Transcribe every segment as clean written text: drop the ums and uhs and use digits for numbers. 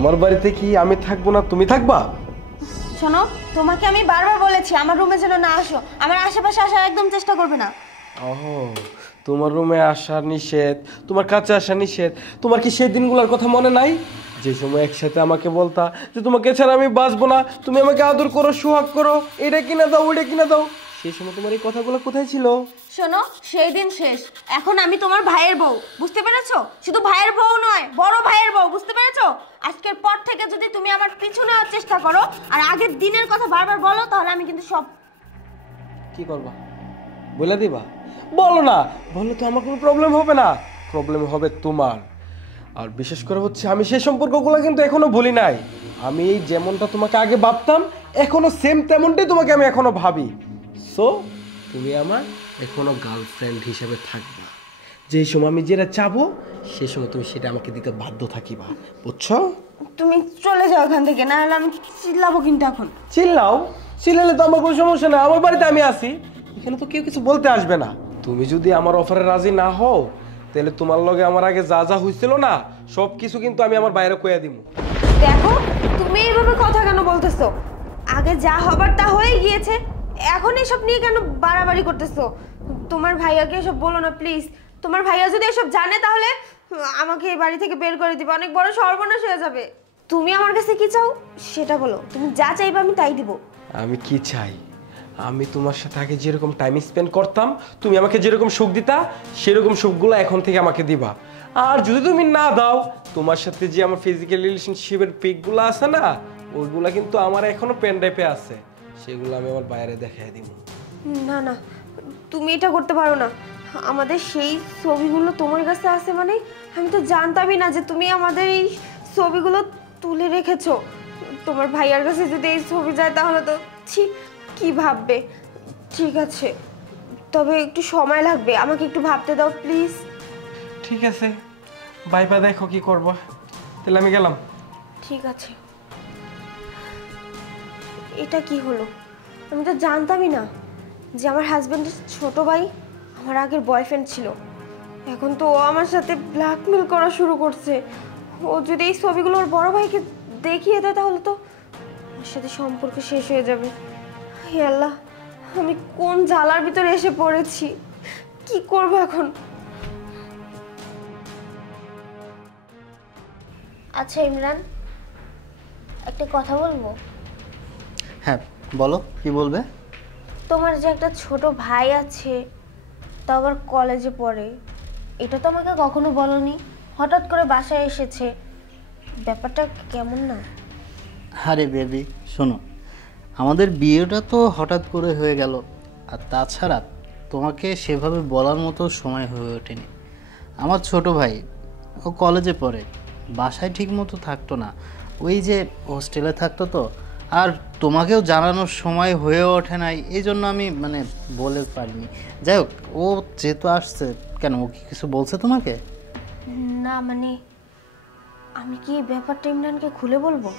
আমার বাড়িতে কি আমি থাকবো না তুমি থাকবা? শোনো, তোমাকে আমি বারবার বলেছি আমার রুমে যেন না আসো, আমার আশেপাশে আসার একদম চেষ্টা করবে না। ওহো, তোমার রুমে আসা নিষেধ, তোমার কাছে আসা নিষেধ। তোমার কি সেই দিনগুলোর কথা মনে নাই যে সময় একসাথে আমাকে বলতা যে তোমাকে ছাড়া আমি বাঁচবো না, তুমি আমাকে আদর করো, সোহাগ করো, এটা কিনা দাও ওইটা কিনা দাও? সেই সময় তোমার এই কথাগুলো কোথায় ছিল? শোনো, সেই দিন শেষ। এখন আমি তোমার ভাইয়ের বউ, বুঝতে পেরেছো? শুধু ভাইয়ের বউ নয়, বড় ভাইয়ের বউ, বুঝতে পেরেছো? আজকের পর থেকে যদি তুমি আমার পিছু নেওয়ার চেষ্টা করো আর আগের দিনের কথা বারবার বলো, তাহলে আমি কিন্তু সব। কি করবা বলে দিবা? বলো না, বললে তো আমার কোনো প্রবলেম হবে না, প্রবলেম হবে তোমার। আর বিশেষ করে হচ্ছে আমি সেই সম্পর্কগুলো কিন্তু এখনো ভুলি নাই। আমি এই যেমনটা তোমাকে আগে ভাবতাম এখনো সেম তেমনটাই তোমাকে আমি এখনো ভাবি। সো তুমি আমার এখনো গার্লফ্রেন্ড হিসেবে থাকবা। যেই সময় আমি যেটা চাবো সেই সময় তুমি সেটা আমাকে দিতে বাধ্য থাকিবা, বুঝছো? তুমি চলে যাও এখান থেকে, না হলে আমি চিল্লাবো কিন্তু এখন। চিল্লাও? চিল্লালে তো আমার কোনো সমস্যা না, আমার বাড়িতে আমি আসি, এখানে তো কেউ কিছু বলতে আসবে না। তুমি যদি আমার অফারে রাজি না হও তাহলে তোমার লগে আমার আগে যা যা হয়েছিল না সব কিছু কিন্তু আমি আমার বাইরে কইয়া দিব। দেখো, তুমি এইভাবে কথা কেন বলতেছো? আগে যা হবার তা হয়ে গিয়েছে, এখন এসব নিয়ে কেন বাড়াবাড়ি করতেছো? তোমার ভাইয়াকে এসব বলো না প্লিজ। তোমার ভাইয়া যদি এসব জানে তাহলে আমাকে এই বাড়ি থেকে বের করে দিবে, অনেক বড় সর্বনাশ হয়ে যাবে। তুমি আমার কাছে কি চাও সেটা বলো, তুমি যা চাইবে আমি তাই দিব। আমি কি চাই? আমি তোমার সাথে আগে যেরকম টাইম স্পেন্ড করতাম, তুমি আমাকে যেরকম সুখ দিতা, সেরকম সুখগুলো এখন থেকে আমাকে দিবা। আর যদি তুমি না দাও, তোমার সাথে যে আমার ফিজিক্যাল রিলেশনশিপের পিকগুলো আছে না, ওইগুলা কিন্তু আমার এখনো পেন ড্রাইভে আছে, সেগুলো আমি আমার বাইরে দেখাই দিব। না না, তুমি এটা করতে পারো না। আমাদের সেই ছবিগুলো তোমার কাছে আছে মানে আমি তো জানতামই না যে তুমি আমাদের এই ছবিগুলো তুলে রেখেছো। তোমার ভাইয়ার কাছে যদি এই ছবি যায় তাহলে তো কি ভাববে? ঠিক আছে, তবে একটু সময় লাগবে, আমাকে একটু ভাবতে দাও প্লিজ। ঠিক আছে, বাইবা দেখো কি করবো, তাহলে আমি গেলাম। ঠিক আছে। এটা কি হলো? আমি তো জানতামই না যে আমার হাজবেন্ডের ছোট ভাই আমার আগের বয়ফ্রেন্ড ছিল। এখন তো ও আমার সাথে ব্ল্যাকমেল করা শুরু করছে। ও যদি এই ছবিগুলো ওর বড় ভাইকে দেখিয়ে দেয় তাহলে তো ওর সাথে সম্পর্ক শেষ হয়ে যাবে। হে আল্লাহ, আমি কোন জ্বালার ভিতরে এসে পড়েছি, কি করব এখন? আচ্ছা ইমরান, একটা কথা বলবো? হ্যাঁ বলো, কি বলবে? তোমার যে একটা ছোট ভাই আছে, তা আবার কলেজে পড়ে, এটা তো আমাকে কখনো বলনি, হঠাৎ করে বাসায় এসেছে, ব্যাপারটা কেমন না? আরে বেবি শোনো, আমাদের বিয়েটা তো হঠাৎ করে হয়ে গেল, আর তাছাড়া তোমাকে সেভাবে বলার মতো সময় হয়ে ওঠেনি। আমার ছোট ভাই ও কলেজে পড়ে, বাসায় ঠিক মতো থাকতো না, ওই যে হোস্টেলে থাকতো, তো আর তোমাকেও জানানোর সময় হয়ে ওঠে নাই, এই জন্য আমি বলে পারিনি। যাই হোক, ও যেহেতু আসছে, কেন ও কি কিছু বলছে তোমাকে? না মানে আমি কি এই ব্যাপারটা ইমরানকে খুলে বলবো?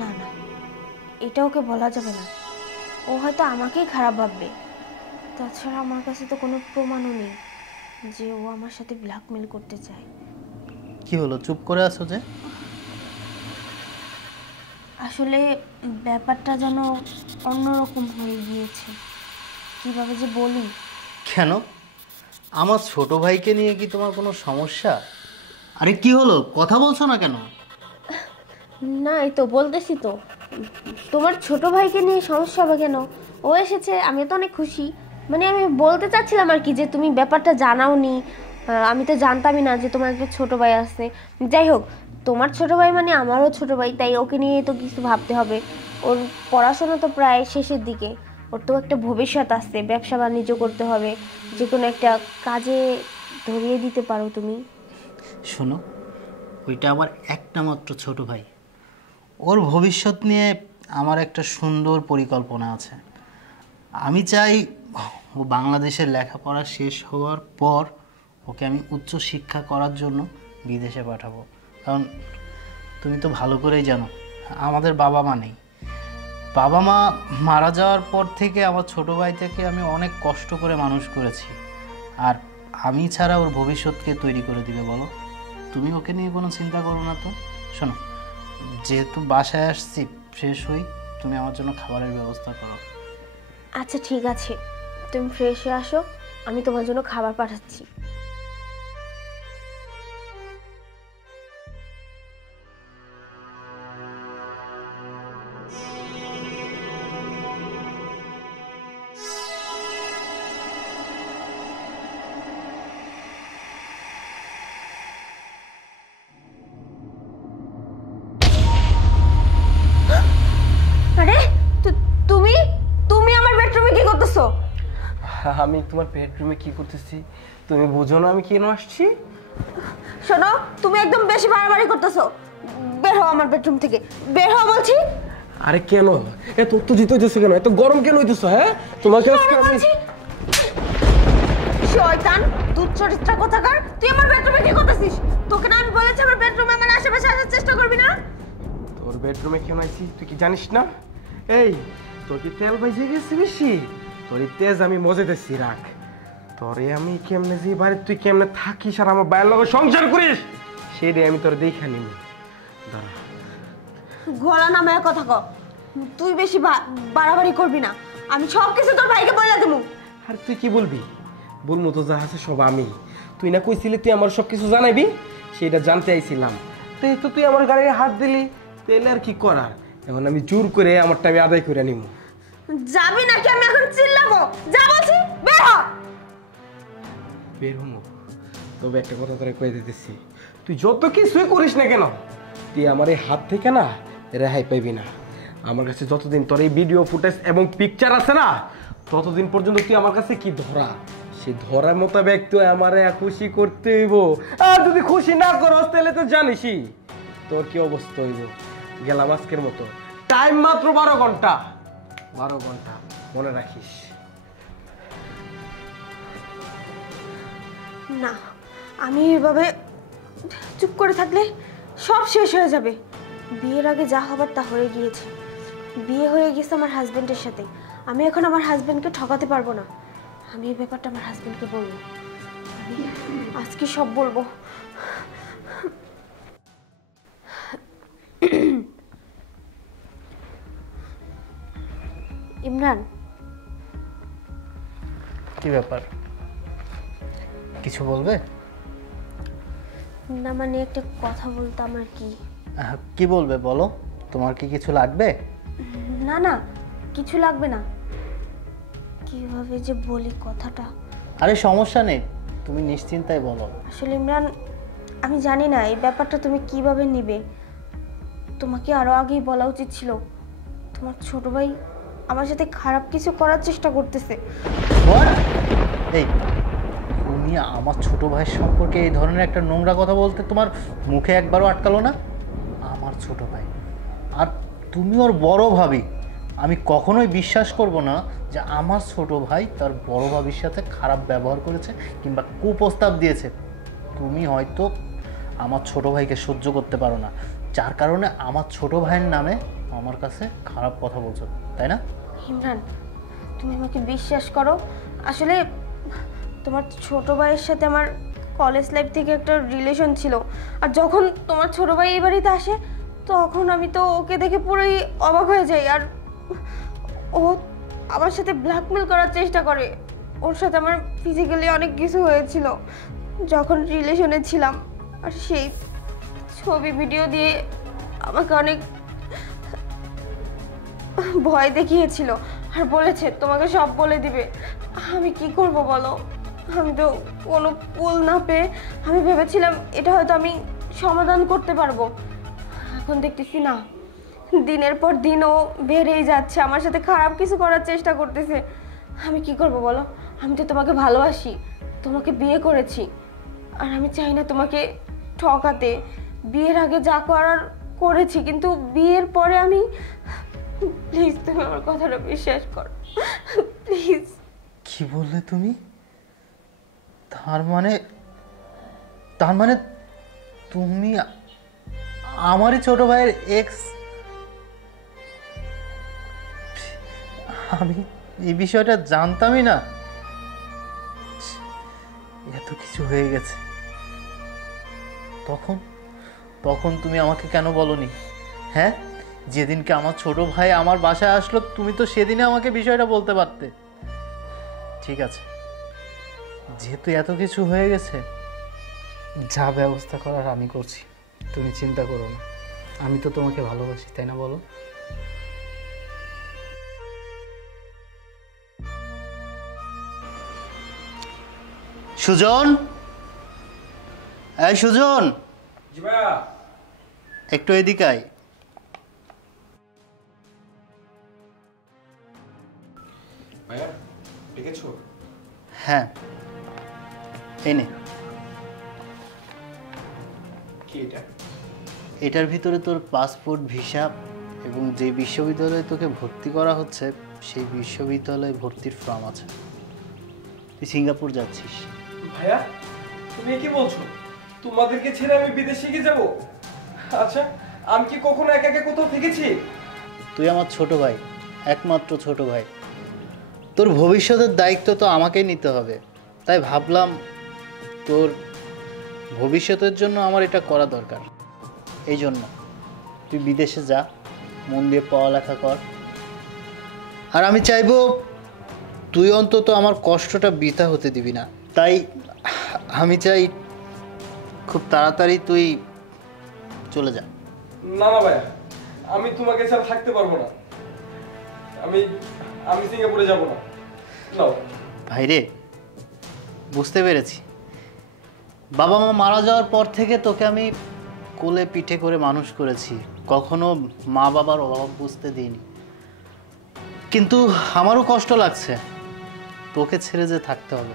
না না, এটা ওকে বলা যাবে না, ও হয়তো আমাকেই খারাপ ভাববে। তাছাড়া আমার কাছে তো কোনো প্রমাণও নেই যে ও আমার সাথে ব্ল্যাকমেল করতে চায়। কি হলো, চুপ করে আছো যে? আসলে ব্যাপারটা যেন অন্যরকম হয়ে গিয়েছে, কিভাবে যে বলি। কেন, আমার ছোট ভাইকে নিয়ে কি তোমার কোনো সমস্যা? আরে কি হলো, কথা বলছো না কেন? না, এই তো বলতেছি তো, তোমার ছোট ভাইকে নিয়ে সমস্যা হবে কেন? ও এসেছে, আমি তো অনেক খুশি। মানে আমি বলতে চাচ্ছিলাম আর কি যে তুমি ব্যাপারটা জানাওনি, আমি তো জানতামই না যে তোমার একটা ছোট ভাই আছে। যাই হোক, তোমার ছোট ভাই মানে আমারও ছোট ভাই, তাই ওকে নিয়ে তো কিছু ভাবতে হবে। ওর পড়াশোনা তো প্রায় শেষের দিকে, ওর তো একটা ভবিষ্যৎ আছে, ব্যবসা বাণিজ্য করতে হবে, যে কোনো একটা কাজে ধরিয়ে দিতে পারো তুমি। শোনো, ওইটা আমার একটা মাত্র ছোট ভাই, ওর ভবিষ্যৎ নিয়ে আমার একটা সুন্দর পরিকল্পনা আছে। আমি চাই ও বাংলাদেশের লেখাপড়া শেষ হওয়ার পর ওকে আমি উচ্চ শিক্ষা করার জন্য বিদেশে পাঠাবো। কারণ তুমি তো ভালো করেই জানো আমাদের বাবা মা নেই। বাবা মা মারা যাওয়ার পর থেকে আমার ছোট ভাই থেকে আমি অনেক কষ্ট করে মানুষ করেছি, আর আমি ছাড়া ওর ভবিষ্যৎকে তৈরি করে দিবে বলো? তুমি ওকে নিয়ে কোনো চিন্তা করো না তো। শোনো, যেহেতু বাসায় আসছি, ফ্রেশ হই, তুমি আমার জন্য খাবারের ব্যবস্থা করো। আচ্ছা ঠিক আছে, তুমি ফ্রেশ হয়ে আসো, আমি তোমার জন্য খাবার পাঠাচ্ছি। আরে তুমি তুমি আমার বেডরুমে কি করতেছো? আমি তোমার বেডরুমে কি করতেছি তুমি বুঝো না আমি কেন আসছি? শোনো, তুমি একদম বেশি বাড়াবাড়ি করতেছো। বের হও আমার বেডরুম থেকে, বের হও বলছি। আরে কেন এত উত্তেজিত হইতেছো কেন? এত গরম কেন হইতেছো? হ্যাঁ তোমাকে আজকে আমি শয়তান, দুধ চরিত্রা কোথাকার, তুই আমার বেডরুমে কি করতেছিস? তোকে না আমি বলেছি আমার বেডরুমে আমার আশেপাশে আসার চেষ্টা করবি না। তোর বেডরুমে কেন আইছি তুই কি জানিস না? এই তোর কি তেল বাইজে গেছে বেশি? তোর এই তেজ আমি মজেতেছি, রাখ। তোরে আমি কেমনে যে বাড়ি তুই কেমনে থাকিস আর আমার বাইরের লগে সংসার করিস সেটাই আমি তোর দেখা নিবি। দাঁড়া, গলা নামায় কথা ক। তুই বেশি বাড়াবাড়ি করবি না, আমি সব কিছু তোর ভাইকে বলে দেবো। আর তুই কি বলবি? বলবো তো যা আছে সব আমি। তুই না কইছিলি তুই আমার সব কিছু জানাইবি, সেটা জানতে আইছিলাম। তাই তো তুই আমার গাড়ি হাত দিলি, তাহলে আর কি করার? এখন আমি জোর করে আমারটা আমি আদায় করে নিব। যাবি নাকি আমি এখন চিল্লাবো? যা বলছি, বের হ। বের হমো, তবে একটা কথা তোরে কয়ে দিতেছি, তুই যত কিছুই করিস না কেন, তুই আমার এই হাত থেকে না রেহাই পাইবি না। আমার কাছে যতদিন তোর এই ভিডিও ফুটেজ এবং পিকচার আছে না, ততদিন পর্যন্ত তুই আমার কাছে কি ধরা, সেই ধরার মোতাবেক তুই আমারে খুশি করতে হইব। আর যদি খুশি না করস তাহলে তো জানিসই তোর কি অবস্থা হইব। গেলাম আজকের মতো, টাইম মাত্র 12 ঘন্টা, 12 ঘন্টা মনে রাখিস। না, আমি এভাবে চুপ করে থাকলে সব শেষ হয়ে যাবে। বিয়ের আগে যা হবার তা হয়ে গিয়েছে। বিয়ে হয়ে গেছে আমার হাজবেন্ডের সাথে, আমি এখন আমার হাজবেন্ডকে ঠকাতে পারবো না। আমি এই ব্যাপারটা আমার হাজবেন্ডকে বলবো, আমি আজকে সব বলবো। ইমরান, কি ব্যাপার, কিছু বলবে? না মানে একটা কথা বলতাম আর কি। কি বলবে বলো, তোমার কি কিছু লাগবে? না না, কিছু লাগবে না। কিভাবে যে বলি কথাটা। আরে সমস্যা নেই, তুমি নিশ্চিন্তায় বলো। আসলে ইমরান, আমি জানি না এই ব্যাপারটা তুমি কিভাবে নিবে। তোমাকে আরো আগেই বলা উচিত ছিল। তোমার ছোট ভাই আমার সাথে খারাপ কিছু করার চেষ্টা করতেছে। What? এই তুমি আমার ছোট ভাইয়ের সম্পর্কে এই ধরনের একটা নোংরা কথা বলতে তোমার মুখে একবারও আটকালো না? আমার ছোট ভাই, আর তুমি ওর বড় ভাবি। আমি কখনোই বিশ্বাস করব না যে আমার ছোট ভাই তার বড় ভাবির সাথে খারাপ ব্যবহার করেছে কিংবা কুপ্রস্তাব দিয়েছে। তুমি হয়তো আমার ছোট ভাইকে সহ্য করতে পারো না, যার কারণে আমার ছোট ভাইয়ের নামে আমার কাছে খারাপ কথা বলছো, তাই না? ইমরান, তুমি আমাকে বিশ্বাস করো। আসলে তোমার ছোট ভাইয়ের সাথে আমার কলেজ লাইফ থেকে একটা রিলেশন ছিল। আর যখন তোমার ছোট ভাই এই বাড়িতে আসে, তখন আমি তো ওকে দেখে পুরোই অবাক হয়ে যাই। আর ও আমার সাথে ব্ল্যাকমেল করার চেষ্টা করে। ওর সাথে আমার ফিজিক্যালি অনেক কিছু হয়েছিল যখন রিলেশনে ছিলাম। আর সেই ছবি ভিডিও দিয়ে আমাকে অনেক ভয় দেখিয়েছিল আর বলেছে তোমাকে সব বলে দিবে। আমি কি করব বলো? আমি তো কোনো কুল না পেয়ে আমি ভেবেছিলাম এটা হয়তো আমি সমাধান করতে পারবো। এখন দেখতেছি না, দিনের পর দিন ও বেড়েই যাচ্ছে, আমার সাথে খারাপ কিছু করার চেষ্টা করতেছে। আমি কি করব বলো? আমি তো তোমাকে ভালোবাসি, তোমাকে বিয়ে করেছি, আর আমি চাই না তোমাকে ঠকাতে। বিয়ের আগে যা করার করেছি, কিন্তু বিয়ের পরে আমি, প্লিজ তুমি আমার কথাটা বিশ্বাস করো, প্লিজ। কি বললে তুমি? তার মানে তুমি আমারই ছোট ভাইয়ের এক্স? আমি এই বিষয়টা জানতামই না। এত কিছু হয়ে গেছে। তখন তখন তুমি আমাকে কেন বলনি? হ্যাঁ, যেদিনকে আমার ছোট ভাই আমার বাসায় আসলো তুমি তো সেদিনে আমাকে বিষয়টা বলতে পারতে। ঠিক আছে, যেহেতু এত কিছু হয়ে গেছে, যা ব্যবস্থা করার আমি করছি, তুমি চিন্তা করো না। আমি তো তোমাকে ভালোবাসি, তাই না বলো? সুজন, এই সুজন, জি ভাইয়া। একটু এদিকে আয়। ভাইয়া দেখেছো? হ্যাঁ, এনে। কি এটা? এটার ভিতরে তোর পাসপোর্ট, ভিসা এবং যে বিশ্ববিদ্যালয়ে তোকে ভর্তি করা হচ্ছে সেই বিশ্ববিদ্যালয়ে ভর্তির ফর্ম আছে। তুই সিঙ্গাপুর যাচ্ছিস। ভাইয়া তুমি কি বলছো? তোমাদেরকে ছেড়ে আমি বিদেশে গিয়ে যাব? আচ্ছা, আমি কি কখনো একা একা কোথাও থেকেছি? তুই আমার ছোট ভাই, একমাত্র ছোট ভাই। তোর ভবিষ্যতের দায়িত্ব তো আমাকেই নিতে হবে। তাই ভাবলাম তোর ভবিষ্যতের জন্য আমার এটা করা দরকার। এই জন্য তুই বিদেশে যা, মন দিয়ে পড়ালেখা কর। আর আমি চাইবো তুই অন্তত আমার কষ্টটা বৃথা হতে দিবি না। তাই আমি চাই খুব তাড়াতাড়ি তুই চলে যা। না না ভাইয়া, আমি তোমাকে ছাড়া থাকতে পারবো না। আমি আমি সিঙ্গাপুরে যাব না। নাও। ভাইরে, বুঝতে পেরেছি। বাবা মা মারা যাওয়ার পর থেকে তোকে আমি কোলে পিঠে করে মানুষ করেছি, কখনো মা বাবার অভাব বুঝতে দিইনি। কিন্তু আমারও কষ্ট লাগছে তোকে ছেড়ে যে থাকতে হবে।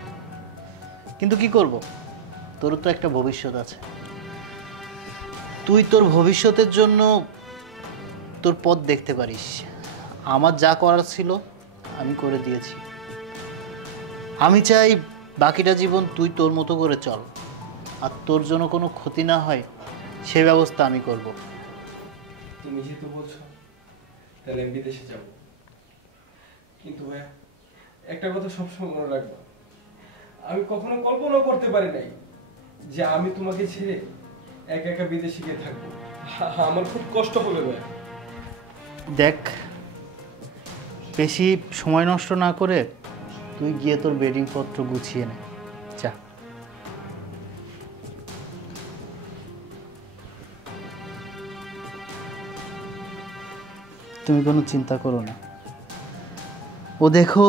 কিন্তু কি করব, তোর তো একটা ভবিষ্যৎ আছে। তুই তোর ভবিষ্যতের জন্য তোর পথ দেখতে পারিস। আমার যা করার ছিল আমি করে দিয়েছি। আমি চাই বাকিটা জীবন তুই তোর মতো করে চল, আর তোর জন্য কোনো ক্ষতি না হয় সে ব্যবস্থা আমি করব। তুমি যেহেতু বলছো তাহলে আমি বিদেশে যাব। কিন্তু ভাইয়া একটা কথা সবসময় মনে রাখবা, আমি কখনো কল্পনা করতে পারি নাই যে আমি তোমাকে ছেড়ে একা একা বিদেশে গিয়ে থাকবো। আমার খুব কষ্ট হবে ভাইয়া। দেখ, বেশি সময় নষ্ট না করে তুই গিয়ে তোর বেডিং পত্র গুছিয়ে নে, যা। তুমি কোনো চিন্তা করো না। ও দেখো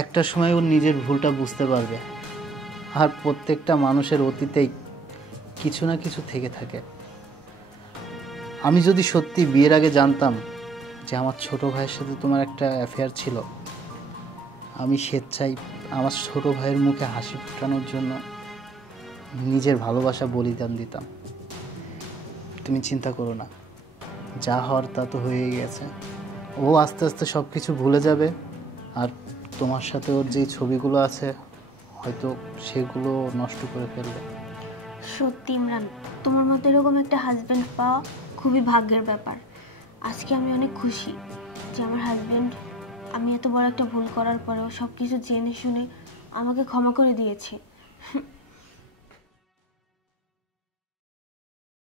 একটা সময় ওর নিজের ভুলটা বুঝতে পারবে। আর প্রত্যেকটা মানুষের অতীতেই কিছু না কিছু থেকে থাকে। আমি যদি সত্যি বিয়ের আগে জানতাম যে আমার ছোট ভাইয়ের সাথে তোমার একটা অ্যাফেয়ার ছিল, আমি স্বেচ্ছায় আমার ছোট ভাইয়ের মুখে হাসি ফোটানোর জন্য নিজের ভালোবাসা বলিদান দিতাম। তুমি চিন্তা করো না, যা হওয়ার তা তো হয়েই গেছে। ও আস্তে আস্তে সব কিছু ভুলে যাবে। আর তোমার সাথে ওর যেই ছবিগুলো আছে হয়তো সেগুলো নষ্ট করে ফেলবে। সত্যি ইমরান, তোমার মতো এরকম একটা হাজব্যান্ড পাওয়া খুবই ভাগ্যের ব্যাপার। আজকে আমি অনেক খুশি যে আমার হাজব্যান্ড আমি এত বড় একটা ভুল করার পরেও সব কিছু জেনে শুনে আমাকে ক্ষমা করে দিয়েছে।